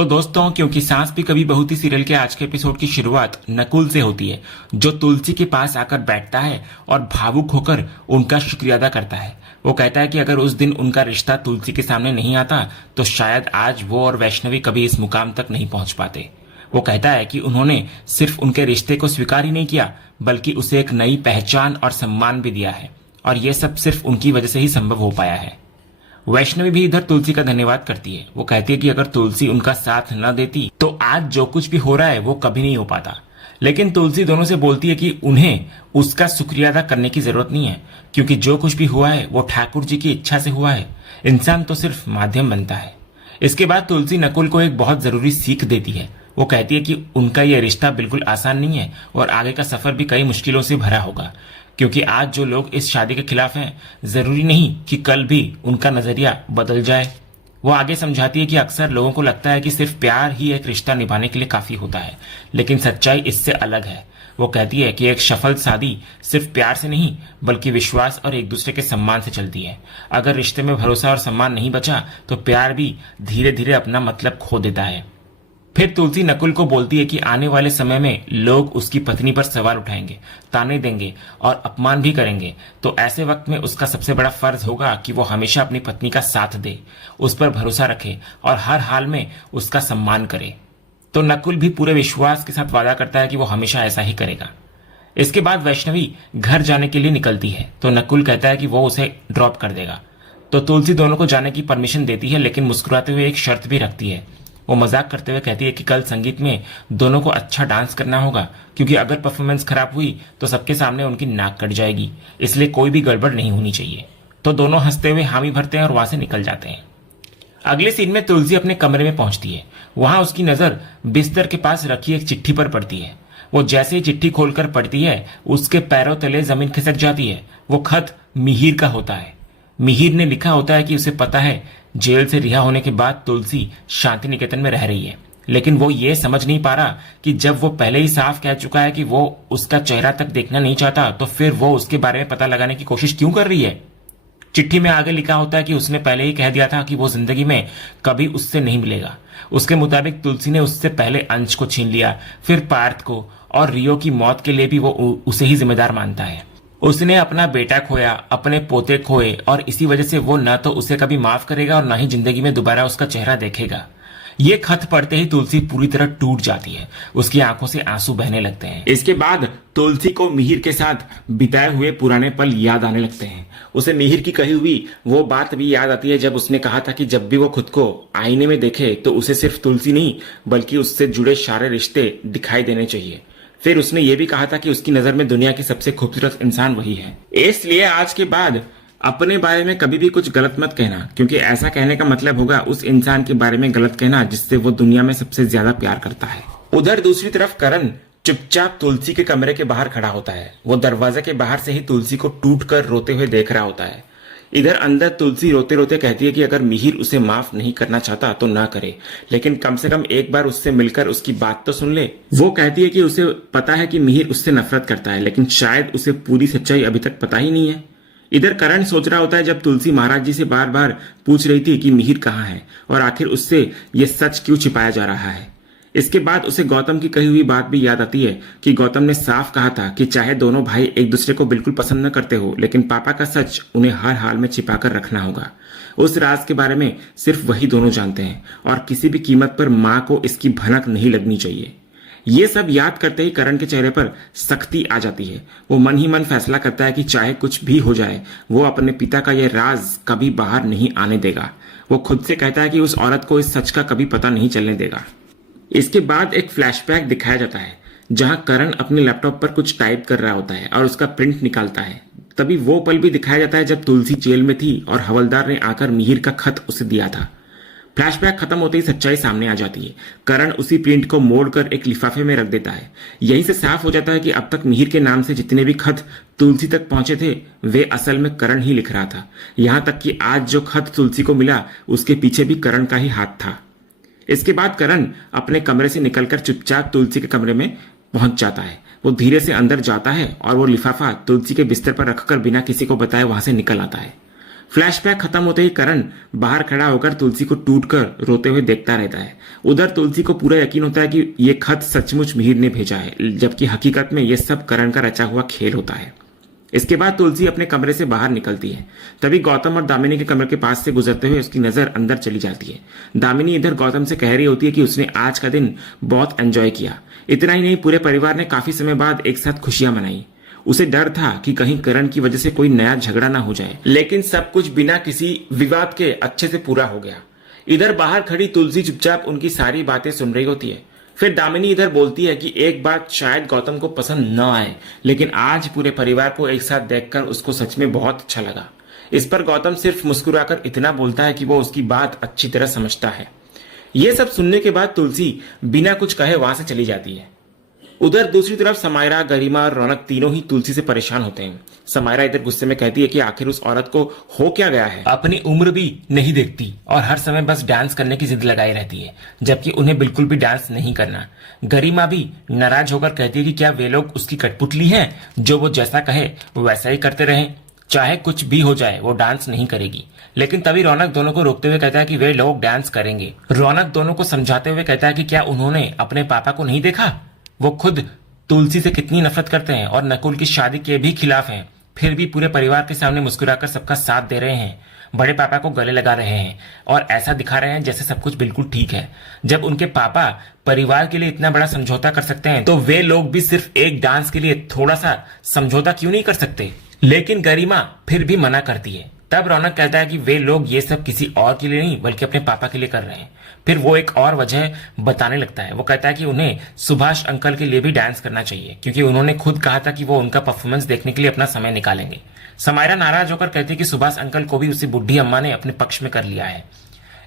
तो दोस्तों, क्योंकि सांस भी कभी बहू थी सीरियल के आज के एपिसोड की शुरुआत नकुल से होती है, जो तुलसी के पास आकर बैठता है और भावुक होकर उनका शुक्रिया अदा करता है। वो कहता है कि अगर उस दिन उनका रिश्ता तुलसी के सामने नहीं आता तो शायद आज वो और वैष्णवी कभी इस मुकाम तक नहीं पहुंच पाते। वो कहता है कि उन्होंने सिर्फ उनके रिश्ते को स्वीकार ही नहीं किया, बल्कि उसे एक नई पहचान और सम्मान भी दिया है, और ये सब सिर्फ उनकी वजह से ही संभव हो पाया है। वैष्णवी भी इधर तुलसी का धन्यवाद करती है। वो कहती है कि अगर तुलसी उनका साथ न देती तो आज जो कुछ भी हो रहा है वो कभी नहीं हो पाता। लेकिन तुलसी दोनों से बोलती है कि उन्हें उसका शुक्रिया अदा करने की जरूरत नहीं है, क्योंकि जो कुछ भी हुआ है वो ठाकुर जी की इच्छा से हुआ है। इंसान तो सिर्फ माध्यम बनता है। इसके बाद तुलसी नकुल को एक बहुत जरूरी सीख देती है। वो कहती है कि उनका यह रिश्ता बिल्कुल आसान नहीं है और आगे का सफर भी कई मुश्किलों से भरा होगा, क्योंकि आज जो लोग इस शादी के खिलाफ हैं, जरूरी नहीं कि कल भी उनका नजरिया बदल जाए। वो आगे समझाती है कि अक्सर लोगों को लगता है कि सिर्फ प्यार ही एक रिश्ता निभाने के लिए काफी होता है, लेकिन सच्चाई इससे अलग है। वो कहती है कि एक सफल शादी सिर्फ प्यार से नहीं, बल्कि विश्वास और एक दूसरे के सम्मान से चलती है। अगर रिश्ते में भरोसा और सम्मान नहीं बचा तो प्यार भी धीरे धीरे अपना मतलब खो देता है। फिर तुलसी नकुल को बोलती है कि आने वाले समय में लोग उसकी पत्नी पर सवाल उठाएंगे, ताने देंगे और अपमान भी करेंगे। तो ऐसे वक्त में उसका सबसे बड़ा फर्ज होगा कि वो हमेशा अपनी पत्नी का साथ दे, उस पर भरोसा रखे और हर हाल में उसका सम्मान करे। तो नकुल भी पूरे विश्वास के साथ वादा करता है कि वो हमेशा ऐसा ही करेगा। इसके बाद वैष्णवी घर जाने के लिए निकलती है तो नकुल कहता है कि वो उसे ड्रॉप कर देगा। तो तुलसी दोनों को जाने की परमिशन देती है, लेकिन मुस्कुराते हुए एक शर्त भी रखती है। वो मजाक करते हुए कहती है कि कल संगीत में दोनों को अच्छा डांस करना होगा, क्योंकि अगर परफॉर्मेंस खराब हुई तो सबके सामने उनकी नाक कट जाएगी, इसलिए कोई भी गड़बड़ नहीं होनी चाहिए। तो दोनों हंसते हुए हामी भरते हैं और वहां से निकल जाते हैं। अगले सीन में तुलसी अपने कमरे में पहुंचती है। वहां उसकी नजर बिस्तर के पास रखी एक चिट्ठी पर पड़ती है। वो जैसे ही चिट्ठी खोलकर पढ़ती है, उसके पैरों तले जमीन खिसक जाती है। वो खत मिहिर का होता है। मिहिर ने लिखा होता है कि उसे पता है जेल से रिहा होने के बाद तुलसी शांति निकेतन में रह रही है, लेकिन वो ये समझ नहीं पा रहा कि जब वो पहले ही साफ कह चुका है कि वो उसका चेहरा तक देखना नहीं चाहता, तो फिर वो उसके बारे में पता लगाने की कोशिश क्यों कर रही है। चिट्ठी में आगे लिखा होता है कि उसने पहले ही कह दिया था कि वो जिंदगी में कभी उससे नहीं मिलेगा। उसके मुताबिक तुलसी ने उससे पहले अंश को छीन लिया, फिर पार्थ को, और रियो की मौत के लिए भी वो उसे ही जिम्मेदार मानता है। उसने अपना बेटा खोया, अपने पोते खोए, और इसी वजह से वो न तो उसे कभी माफ करेगा और न ही जिंदगी में दोबारा उसका चेहरा देखेगा। ये खत पढ़ते ही तुलसी पूरी तरह टूट जाती है। उसकी आंखों से आंसू बहने लगते हैं। इसके बाद तुलसी को मिहिर के साथ बिताए हुए पुराने पल याद आने लगते हैं। उसे मिहिर की कही हुई वो बात भी याद आती है जब उसने कहा था कि जब भी वो खुद को आईने में देखे तो उसे सिर्फ तुलसी नहीं, बल्कि उससे जुड़े सारे रिश्ते दिखाई देने चाहिए। फिर उसने ये भी कहा था कि उसकी नजर में दुनिया की सबसे खूबसूरत इंसान वही है। इसलिए आज के बाद अपने बारे में कभी भी कुछ गलत मत कहना, क्योंकि ऐसा कहने का मतलब होगा उस इंसान के बारे में गलत कहना जिससे वो दुनिया में सबसे ज्यादा प्यार करता है। उधर दूसरी तरफ करण चुपचाप तुलसी के कमरे के बाहर खड़ा होता है। वो दरवाजे के बाहर से ही तुलसी को टूट कर रोते हुए देख रहा होता है। इधर अंदर तुलसी रोते रोते कहती है कि अगर मिहिर उसे माफ नहीं करना चाहता तो ना करे, लेकिन कम से कम एक बार उससे मिलकर उसकी बात तो सुन ले। वो कहती है कि उसे पता है कि मिहिर उससे नफरत करता है, लेकिन शायद उसे पूरी सच्चाई अभी तक पता ही नहीं है। इधर करण सोच रहा होता है जब तुलसी महाराज जी से बार बार पूछ रही थी कि मिहिर कहाँ है और आखिर उससे ये सच क्यों छिपाया जा रहा है। इसके बाद उसे गौतम की कही हुई बात भी याद आती है कि गौतम ने साफ कहा था कि चाहे दोनों भाई एक दूसरे को बिल्कुल पसंद न करते हो, लेकिन पापा का सच उन्हें हर हाल में छिपाकर रखना होगा। उस राज के बारे में सिर्फ वही दोनों जानते हैं और किसी भी कीमत पर माँ को इसकी भनक नहीं लगनी चाहिए। ये सब याद करते ही करण के चेहरे पर सख्ती आ जाती है। वो मन ही मन फैसला करता है कि चाहे कुछ भी हो जाए, वो अपने पिता का यह राज कभी बाहर नहीं आने देगा। वो खुद से कहता है कि उस औरत को इस सच का कभी पता नहीं चलने देगा। इसके बाद एक फ्लैशबैक दिखाया जाता है जहां करण अपने लैपटॉप पर कुछ टाइप कर रहा होता है और उसका प्रिंट निकालता है। तभी वो पल भी दिखाया जाता है जब तुलसी जेल में थी और हवलदार ने आकर मिहिर का खत उसे दिया था। फ्लैशबैक खत्म होते ही सच्चाई सामने आ जाती है। करण उसी प्रिंट को मोड़कर एक लिफाफे में रख देता है। यहीं से साफ हो जाता है कि अब तक मिहिर के नाम से जितने भी खत तुलसी तक पहुंचे थे वे असल में करण ही लिख रहा था। यहां तक कि आज जो खत तुलसी को मिला उसके पीछे भी करण का ही हाथ था। इसके बाद करण अपने कमरे से निकलकर चुपचाप तुलसी के कमरे में पहुंच जाता है। वो धीरे से अंदर जाता है और वो लिफाफा तुलसी के बिस्तर पर रखकर बिना किसी को बताए वहां से निकल आता है। फ्लैशबैक खत्म होते ही करण बाहर खड़ा होकर तुलसी को टूटकर रोते हुए देखता रहता है। उधर तुलसी को पूरा यकीन होता है कि ये खत सचमुच मिहिर ने भेजा है, जबकि हकीकत में ये सब करण का रचा हुआ खेल होता है। इसके बाद तुलसी अपने कमरे से बाहर निकलती है। तभी गौतम और दामिनी के कमरे के पास से गुजरते हुए उसकी नजर अंदर चली जाती है। दामिनी इधर गौतम से कह रही होती है कि उसने आज का दिन बहुत एंजॉय किया। इतना ही नहीं, पूरे परिवार ने काफी समय बाद एक साथ खुशियां मनाई। उसे डर था कि कहीं करण की वजह से कोई नया झगड़ा ना हो जाए, लेकिन सब कुछ बिना किसी विवाद के अच्छे से पूरा हो गया। इधर बाहर खड़ी तुलसी चुपचाप उनकी सारी बातें सुन रही होती है। फिर दामिनी इधर बोलती है कि एक बात शायद गौतम को पसंद न आए, लेकिन आज पूरे परिवार को एक साथ देखकर उसको सच में बहुत अच्छा लगा। इस पर गौतम सिर्फ मुस्कुराकर इतना बोलता है कि वो उसकी बात अच्छी तरह समझता है। ये सब सुनने के बाद तुलसी बिना कुछ कहे वहां से चली जाती है। उधर दूसरी तरफ समायरा, गरिमा और रौनक तीनों ही तुलसी से परेशान होते हैं। समायरा इधर गुस्से में कहती है कि आखिर उस औरत को हो क्या गया है, अपनी उम्र भी नहीं देखती और हर समय बस डांस करने की जिद लगाई रहती है, जबकि उन्हें बिल्कुल भी डांस नहीं करना। गरिमा भी नाराज होकर कहती है कि क्या वे लोग उसकी कठपुतली हैं, जो वो जैसा कहे वैसा ही करते रहें, चाहे कुछ भी हो जाए वो डांस नहीं करेगी। लेकिन तभी रौनक दोनों को रोकते हुए कहता है कि वे लोग डांस करेंगे। रौनक दोनों को समझाते हुए कहता है कि क्या उन्होंने अपने पापा को नहीं देखा, वो खुद तुलसी से कितनी नफरत करते हैं और नकुल की शादी के भी खिलाफ हैं, फिर भी पूरे परिवार के सामने मुस्कुराकर सबका साथ दे रहे हैं, बड़े पापा को गले लगा रहे हैं और ऐसा दिखा रहे हैं जैसे सब कुछ बिल्कुल ठीक है। जब उनके पापा परिवार के लिए इतना बड़ा समझौता कर सकते हैं, तो वे लोग भी सिर्फ एक डांस के लिए थोड़ा सा समझौता क्यों नहीं कर सकते। लेकिन गरिमा फिर भी मना करती है। तब रौनक कहता है कि वे लोग ये सब किसी और के लिए नहीं बल्कि अपने पापा के लिए कर रहे हैं। फिर वो एक और वजह बताने लगता है। वो कहता है कि उन्हें सुभाष अंकल के लिए भी डांस करना चाहिए, क्योंकि उन्होंने खुद कहा था कि वो उनका परफॉर्मेंस देखने के लिए अपना समय निकालेंगे। समायरा नाराज होकर कहती है कि सुभाष अंकल को भी उसी बुढ़ी अम्मा ने अपने पक्ष में कर लिया है।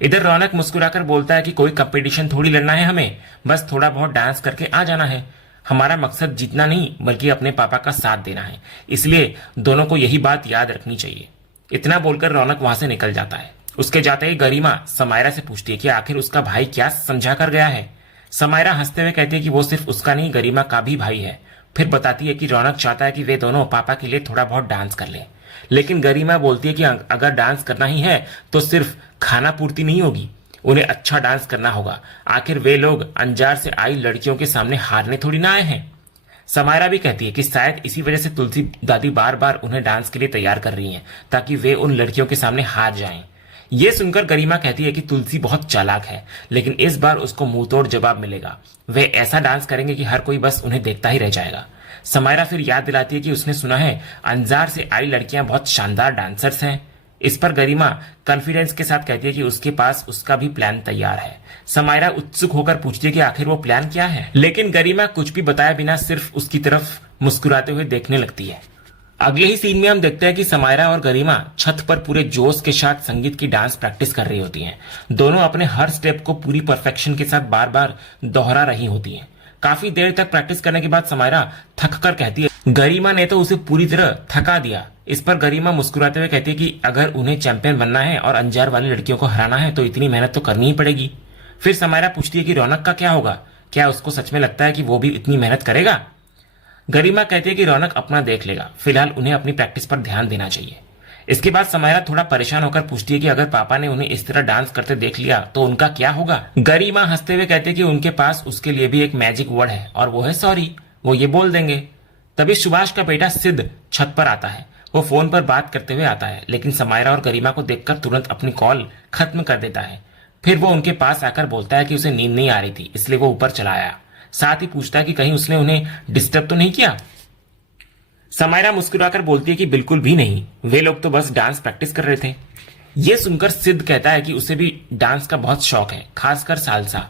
इधर रौनक मुस्कुराकर बोलता है कि कोई कंपटीशन थोड़ी लड़ना है हमें, बस थोड़ा बहुत डांस करके आ जाना है। हमारा मकसद जीतना नहीं बल्कि अपने पापा का साथ देना है, इसलिए दोनों को यही बात याद रखनी चाहिए। इतना बोलकर रौनक वहां से निकल जाता है। उसके जाते ही गरिमा समायरा से पूछती है कि आखिर उसका भाई क्या समझा कर गया है। समायरा हंसते हुए कहती है कि वो सिर्फ उसका नहीं गरिमा का भी भाई है। फिर बताती है कि रौनक चाहता है कि वे दोनों पापा के लिए थोड़ा बहुत डांस कर लें, लेकिन गरिमा बोलती है कि अगर डांस करना ही है तो सिर्फ खाना पूर्ति नहीं होगी, उन्हें अच्छा डांस करना होगा। आखिर वे लोग अंजार से आई लड़कियों के सामने हारने थोड़ी ना आए हैं। समायरा भी कहती है कि शायद इसी वजह से तुलसी दादी बार बार उन्हें डांस के लिए तैयार कर रही हैं, ताकि वे उन लड़कियों के सामने हार जाएं। ये सुनकर गरिमा कहती है कि तुलसी बहुत चालाक है, लेकिन इस बार उसको मुंह तोड़ जवाब मिलेगा। वे ऐसा डांस करेंगे कि हर कोई बस उन्हें देखता ही रह जाएगा। समायरा फिर याद दिलाती है कि उसने सुना है अंजार से आई लड़कियां बहुत शानदार डांसर्स हैं। इस पर गरिमा कॉन्फिडेंस के साथ कहती है कि उसके पास उसका भी प्लान तैयार है। समायरा उत्सुक होकर पूछती है कि आखिर वो प्लान क्या है, लेकिन गरिमा कुछ भी बताए बिना सिर्फ उसकी तरफ मुस्कुराते हुए देखने लगती है। अगले ही सीन में हम देखते हैं कि समायरा और गरिमा छत पर पूरे जोश के साथ संगीत की डांस प्रैक्टिस कर रही होती हैं। दोनों अपने हर स्टेप को पूरी परफेक्शन के साथ बार बार दोहरा रही होती हैं। काफी देर तक प्रैक्टिस करने के बाद समायरा थक कर कहती है गरिमा ने तो उसे पूरी तरह थका दिया। इस पर गरिमा मुस्कुराते हुए कहती है कि अगर उन्हें चैंपियन बनना है और अंजार वाली लड़कियों को हराना है तो इतनी मेहनत तो करनी ही पड़ेगी। फिर समायरा पूछती है कि रौनक का क्या होगा, क्या उसको सच में लगता है कि वो भी इतनी मेहनत करेगा। गरिमा कहती है कि रौनक अपना देख लेगा, फिलहाल उन्हें अपनी प्रैक्टिस पर ध्यान देना चाहिए। इसके बाद समायरा थोड़ा परेशान होकर पूछती है कि अगर पापा ने उन्हें इस तरह डांस करते देख लिया तो उनका क्या होगा। गरिमा हंसते हुए कहते हैं कि उनके पास उसके लिए भी एक मैजिक वर्ड है और वो है सॉरी, वो ये बोल देंगे। तभी सुभाष का बेटा सिद्ध छत पर आता है। वो फोन पर बात करते हुए आता है, लेकिन समायरा और गरिमा को देखकर तुरंत अपनी कॉल खत्म कर देता है। फिर वो उनके पास आकर बोलता है कि उसे नींद नहीं आ रही थी, इसलिए वो ऊपर चला आया। साथ ही पूछता है कि कहीं उसने उन्हें डिस्टर्ब तो नहीं किया। समायरा मुस्कुराकर बोलती है कि बिल्कुल भी नहीं, वे लोग तो बस डांस प्रैक्टिस कर रहे थे। ये सुनकर सिद्ध कहता है कि उसे भी डांस का बहुत शौक है, खासकर सालसा।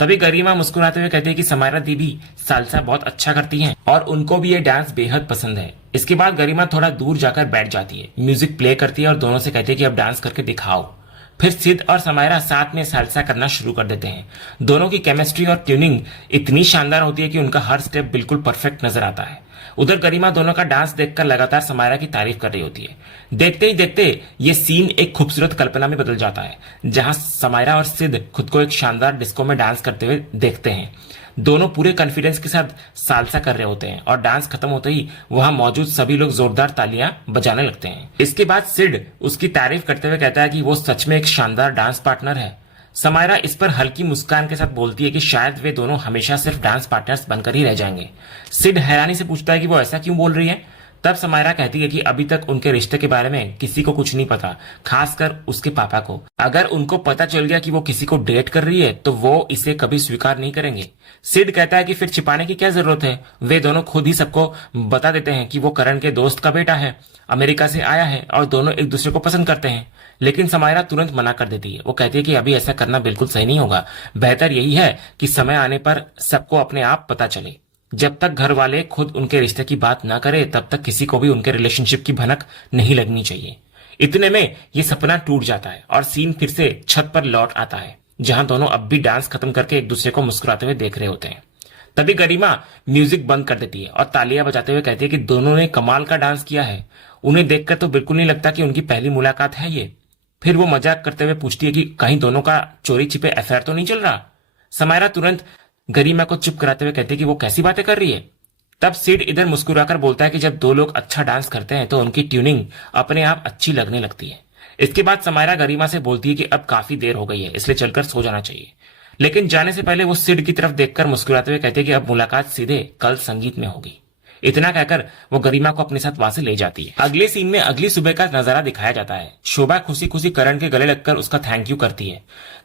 तभी गरिमा मुस्कुराते हुए कहती है कि समायरा दी भी सालसा बहुत अच्छा करती हैं और उनको भी ये डांस बेहद पसंद है। इसके बाद गरिमा थोड़ा दूर जाकर बैठ जाती है, म्यूजिक प्ले करती है और दोनों से कहती है कि अब डांस करके दिखाओ। फिर सिद्ध और समायरा साथ में सालसा करना शुरू कर देते हैं। दोनों की केमिस्ट्री और ट्यूनिंग इतनी शानदार होती है कि उनका हर स्टेप बिल्कुल परफेक्ट नजर आता है। उधर गरिमा दोनों का डांस देखकर लगातार समायरा की तारीफ कर रही होती है। देखते ही देखते ये सीन एक खूबसूरत कल्पना में बदल जाता है, जहां समायरा और सिद्ध खुद को एक शानदार डिस्को में डांस करते हुए देखते हैं। दोनों पूरे कॉन्फिडेंस के साथ सालसा कर रहे होते हैं और डांस खत्म होते ही वहां मौजूद सभी लोग जोरदार तालियां बजाने लगते हैं। इसके बाद सिड उसकी तारीफ करते हुए कहता है कि वो सच में एक शानदार डांस पार्टनर है। समायरा इस पर हल्की मुस्कान के साथ बोलती है कि शायद वे दोनों हमेशा सिर्फ डांस पार्टनर्स बनकर ही रह जाएंगे। सिड हैरानी से पूछता है कि वो ऐसा क्यों बोल रही है। तब समायरा कहती है कि अभी तक उनके रिश्ते के बारे में किसी को कुछ नहीं पता, खासकर उसके पापा को। अगर उनको पता चल गया कि वो किसी को डेट कर रही है तो वो इसे कभी स्वीकार नहीं करेंगे। सिड कहता है कि फिर छिपाने की क्या जरूरत है, वे दोनों खुद ही सबको बता देते हैं कि वो करण के दोस्त का बेटा है, अमेरिका से आया है और दोनों एक दूसरे को पसंद करते हैं। लेकिन समायरा तुरंत मना कर देती है। वो कहती है कि अभी ऐसा करना बिल्कुल सही नहीं होगा, बेहतर यही है कि समय आने पर सबको अपने आप पता चले। जब तक घर वाले खुद उनके रिश्ते की बात ना करे तब तक किसी को भी उनके रिलेशनशिप की भनक नहीं लगनी चाहिए। इतने में ये सपना टूट जाता है और सीन फिर से छत पर लौट आता है, जहां दोनों अब भी डांस खत्म करके एक दूसरे को मुस्कुराते हुए देख रहे होते हैं। तभी गरिमा म्यूजिक बंद कर देती है और तालियां बजाते हुए कहती है कि दोनों ने कमाल का डांस किया है। उन्हें देखकर तो बिल्कुल नहीं लगता कि उनकी पहली मुलाकात है ये। फिर वो मजाक करते हुए पूछती है कि कहीं दोनों का चोरी छिपे अफेयर तो नहीं चल रहा। समायरा तुरंत गरिमा को चुप कराते हुए कहती है कि वो कैसी बातें कर रही है। तब सिड इधर मुस्कुराकर बोलता है कि जब दो लोग अच्छा डांस करते हैं तो उनकी ट्यूनिंग अपने आप अच्छी लगने लगती है। इसके बाद समायरा गरिमा से बोलती है कि अब काफी देर हो गई है, इसलिए चलकर सो जाना चाहिए। लेकिन जाने से पहले वो सिड की तरफ देखकर मुस्कुराते हुए कहते हैं कि अब मुलाकात सीधे कल संगीत में होगी। इतना कहकर वो गरिमा को अपने साथ वहां से ले जाती है। अगले सीन में अगली सुबह का नजारा दिखाया जाता है। शोभा खुशी खुशी करण के गले लगकर उसका थैंक यू करती है।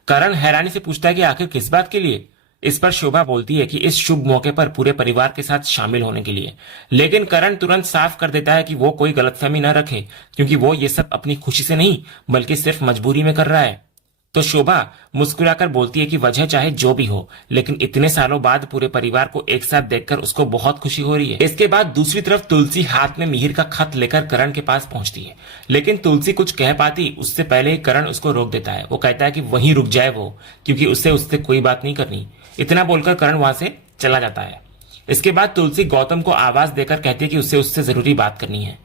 करण हैरानी से पूछता है कि आखिर किस बात के लिए। इस पर शोभा बोलती है कि इस शुभ मौके पर पूरे परिवार के साथ शामिल होने के लिए। लेकिन करण तुरंत साफ कर देता है कि वो कोई गलतफहमी न रखे, क्योंकि वो ये सब अपनी खुशी से नहीं बल्कि सिर्फ मजबूरी में कर रहा है। तो शोभा मुस्कुराकर बोलती है कि वजह चाहे जो भी हो, लेकिन इतने सालों बाद पूरे परिवार को एक साथ देखकर उसको बहुत खुशी हो रही है। इसके बाद दूसरी तरफ तुलसी हाथ में मिहिर का खत लेकर करण के पास पहुंचती है, लेकिन तुलसी कुछ कह पाती उससे पहले ही करण उसको रोक देता है। वो कहता है कि वहीं रुक जाए वो, क्योंकि उससे कोई बात नहीं करनी। इतना बोलकर करण वहां से चला जाता है। इसके बाद तुलसी गौतम को आवाज देकर कहती है कि उससे जरूरी बात करनी है।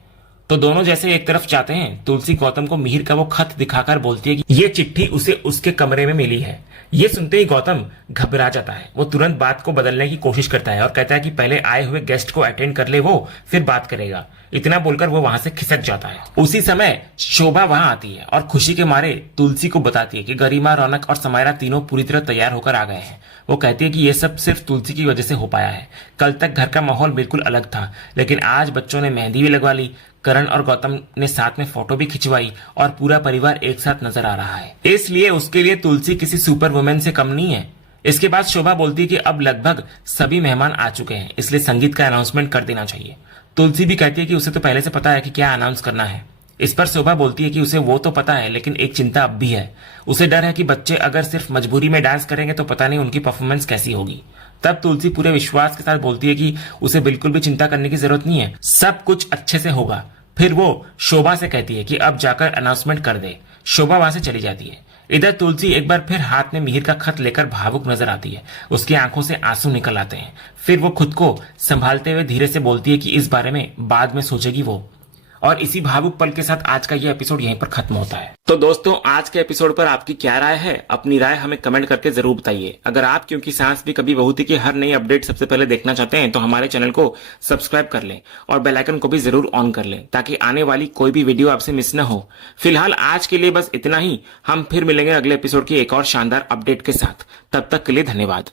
तो दोनों जैसे एक तरफ जाते हैं, तुलसी गौतम को मिहिर का वो खत दिखाकर बोलती है कि ये चिट्ठी उसे उसके कमरे में मिली है। ये सुनते ही गौतम घबरा जाता है। वो तुरंत बात को बदलने की कोशिश करता है और कहता है कि पहले आए हुए गेस्ट को अटेंड कर ले, वो फिर बात करेगा। इतना बोलकर वो वहां से खिसक जाता है। उसी समय शोभा वहां आती है और खुशी के मारे तुलसी को बताती है कि गरिमा, रौनक और समायरा तीनों पूरी तरह तैयार होकर आ गए हैं। वो कहती है कि ये सब सिर्फ तुलसी की वजह से हो पाया है। कल तक घर का माहौल बिल्कुल अलग था, लेकिन आज बच्चों ने मेहंदी भी लगवा ली, करण और गौतम ने साथ में फोटो भी खिंचवाई और पूरा परिवार एक साथ नजर आ रहा है। इसलिए उसके लिए तुलसी किसी सुपर वुमेन से कम नहीं है। इसके बाद शोभा बोलती है कि अब लगभग सभी मेहमान आ चुके हैं, इसलिए संगीत का अनाउंसमेंट कर देना चाहिए। तुलसी भी कहती है कि उसे तो पहले से पता है कि क्या अनाउंस करना है। इस पर शोभा बोलती है कि उसे वो तो पता है, लेकिन एक चिंता अब भी है। उसे डर है कि बच्चे अगर सिर्फ मजबूरी में डांस करेंगे तो पता नहीं उनकी परफॉर्मेंस कैसी होगी। तब तुलसी पूरे विश्वास के साथ बोलती है कि उसे बिल्कुल भी चिंता करने की जरूरत नहीं है, सब कुछ अच्छे से होगा। फिर वो शोभा से कहती है कि अब जाकर अनाउंसमेंट कर दे। शोभा वहां से चली जाती है। इधर तुलसी एक बार फिर हाथ में मिहिर का खत लेकर भावुक नजर आती है। उसकी आंखों से आंसू निकल आते हैं। फिर वो खुद को संभालते हुए धीरे से बोलती है कि इस बारे में बाद में सोचेगी वो। और इसी भावुक पल के साथ आज का ये एपिसोड यहीं पर खत्म होता है। तो दोस्तों, आज के एपिसोड पर आपकी क्या राय है? अपनी राय हमें कमेंट करके जरूर बताइए। अगर आप क्योंकि सांस भी कभी बहू थी की हर नई अपडेट सबसे पहले देखना चाहते हैं तो हमारे चैनल को सब्सक्राइब कर लें और बेल आइकन को भी जरूर ऑन कर लें, ताकि आने वाली कोई भी वीडियो आपसे मिस न हो। फिलहाल आज के लिए बस इतना ही। हम फिर मिलेंगे अगले एपिसोड की एक और शानदार अपडेट के साथ। तब तक के लिए धन्यवाद।